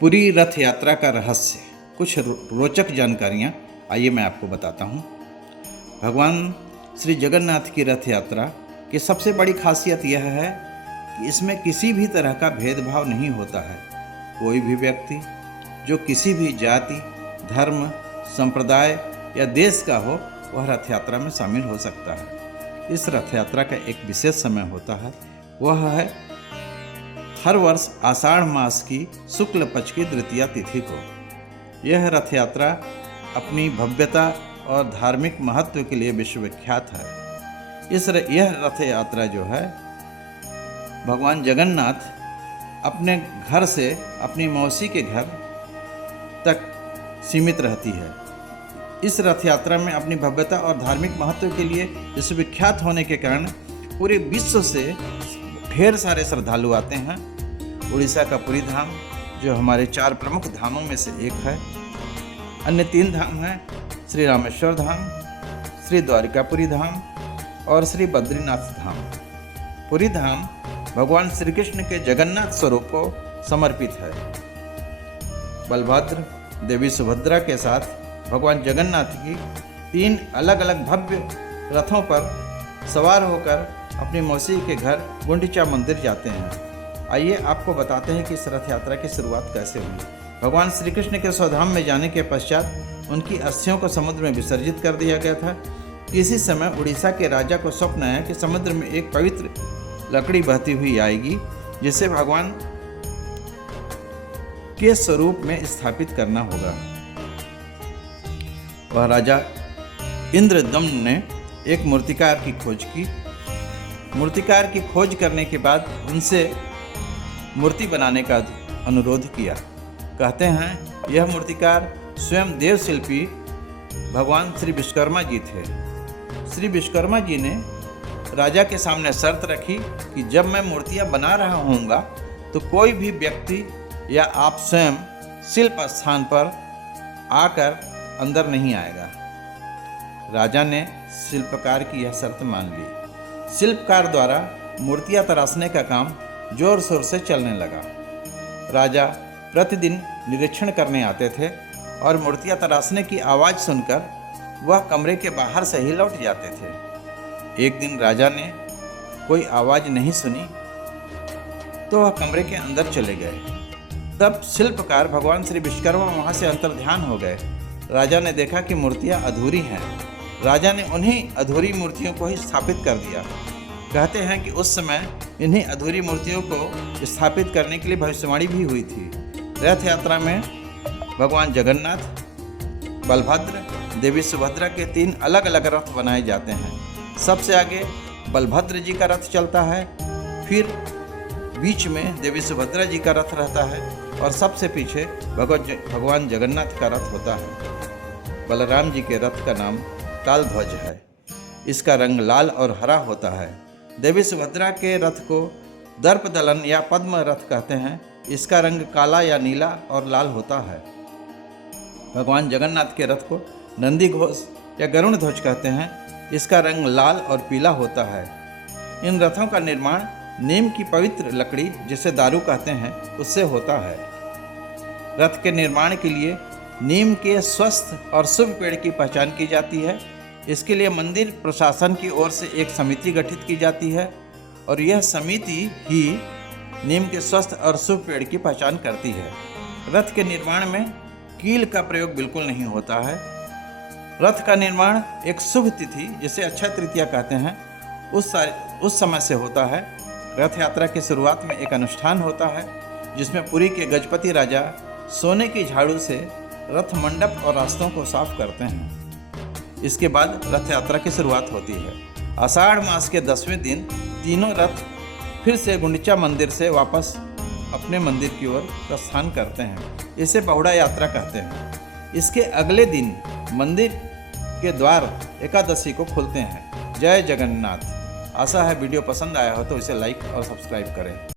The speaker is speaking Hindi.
पूरी रथ यात्रा का रहस्य, कुछ रोचक जानकारियाँ आइए मैं आपको बताता हूँ। भगवान श्री जगन्नाथ की रथ यात्रा की सबसे बड़ी खासियत यह है कि इसमें किसी भी तरह का भेदभाव नहीं होता है। कोई भी व्यक्ति जो किसी भी जाति, धर्म, संप्रदाय या देश का हो वह रथ यात्रा में शामिल हो सकता है। इस रथ यात्रा का एक विशेष समय होता है, वह है हर वर्ष आषाढ़ मास की शुक्ल पक्ष की द्वितीया तिथि को। यह रथ यात्रा अपनी भव्यता और धार्मिक महत्व के लिए विश्वविख्यात है। यह रथ यात्रा जो है भगवान जगन्नाथ अपने घर से अपनी मौसी के घर तक सीमित रहती है। इस रथ यात्रा में अपनी भव्यता और धार्मिक महत्व के लिए विश्वविख्यात होने के कारण पूरे विश्व से ढेर सारे श्रद्धालु आते हैं। उड़ीसा का पुरी धाम जो हमारे 4 प्रमुख धामों में से एक है। अन्य 3 धाम हैं श्री रामेश्वर धाम, श्री द्वारिकापुरी धाम और श्री बद्रीनाथ धाम। पुरी धाम भगवान श्री कृष्ण के जगन्नाथ स्वरूप को समर्पित है। बलभद्र, देवी सुभद्रा के साथ भगवान जगन्नाथ की 3 अलग अलग भव्य रथों पर सवार होकर अपनी मौसी के घर गुंडीचा मंदिर जाते हैं। आइए आपको बताते हैं कि इस रथ यात्रा की शुरुआत कैसे हुई। भगवान श्री कृष्ण के स्वधाम में जाने के पश्चात उनकी अस्थियों को समुद्र में विसर्जित कर दिया गया था। इसी समय उड़ीसा के राजा को स्वप्न आया कि समुद्र में एक पवित्र लकड़ी बहती हुई आएगी जिसे भगवान के स्वरूप में स्थापित करना होगा। वह राजा इंद्रदम्न ने एक मूर्तिकार की खोज की। मूर्तिकार की खोज करने के बाद उनसे मूर्ति बनाने का अनुरोध किया। कहते हैं यह मूर्तिकार स्वयं देव शिल्पी भगवान श्री विश्वकर्मा जी थे। श्री विश्वकर्मा जी ने राजा के सामने शर्त रखी कि जब मैं मूर्तियां बना रहा होऊंगा तो कोई भी व्यक्ति या आप स्वयं शिल्प स्थान पर आकर अंदर नहीं आएगा। राजा ने शिल्पकार की यह शर्त मान ली। शिल्पकार द्वारा मूर्तियां तराशने का काम जोर शोर से चलने लगा। राजा प्रतिदिन निरीक्षण करने आते थे और मूर्तियां तराशने की आवाज़ सुनकर वह कमरे के बाहर से ही लौट जाते थे। एक दिन राजा ने कोई आवाज़ नहीं सुनी तो वह कमरे के अंदर चले गए। तब शिल्पकार भगवान श्री विश्वकर्मा वहाँ से अंतर्ध्यान हो गए। राजा ने देखा कि मूर्तियाँ अधूरी हैं। राजा ने उन्हीं अधूरी मूर्तियों को ही स्थापित कर दिया। कहते हैं कि उस समय इन्हीं अधूरी मूर्तियों को स्थापित करने के लिए भविष्यवाणी भी हुई थी। रथ यात्रा में भगवान जगन्नाथ, बलभद्र, देवी सुभद्रा के 3 अलग अलग रथ बनाए जाते हैं। सबसे आगे बलभद्र जी का रथ चलता है, फिर बीच में देवी सुभद्रा जी का रथ रहता है और सबसे पीछे भगवान जगन्नाथ का रथ होता है। बलराम जी के रथ का नाम तालध्वज है। इसका रंग लाल और हरा होता है। देवी सुभद्रा के रथ को दर्पदलन या पद्म रथ कहते हैं। इसका रंग काला या नीला और लाल होता है। भगवान जगन्नाथ के रथ को नंदी घोष या गरुण ध्वज कहते हैं। इसका रंग लाल और पीला होता है। इन रथों का निर्माण नीम की पवित्र लकड़ी जिसे दारू कहते हैं उससे होता है। रथ के निर्माण के लिए नीम के स्वस्थ और शुभ पेड़ की पहचान की जाती है। इसके लिए मंदिर प्रशासन की ओर से एक समिति गठित की जाती है और यह समिति ही नीम के स्वस्थ और शुभ पेड़ की पहचान करती है। रथ के निर्माण में कील का प्रयोग बिल्कुल नहीं होता है। रथ का निर्माण एक शुभ तिथि जिसे अक्षय तृतीया कहते हैं उस समय से होता है। रथ यात्रा की शुरुआत में एक अनुष्ठान होता है जिसमें पुरी के गजपति राजा सोने की झाड़ू से रथ मंडप और रास्तों को साफ करते हैं। इसके बाद रथ यात्रा की शुरुआत होती है। आषाढ़ मास के 10वें दिन तीनों रथ फिर से गुंडीचा मंदिर से वापस अपने मंदिर की ओर प्रस्थान करते हैं। इसे बहुड़ा यात्रा कहते हैं। इसके अगले दिन मंदिर के द्वार एकादशी को खुलते हैं। जय जगन्नाथ। आशा है वीडियो पसंद आया हो तो इसे लाइक और सब्सक्राइब करें।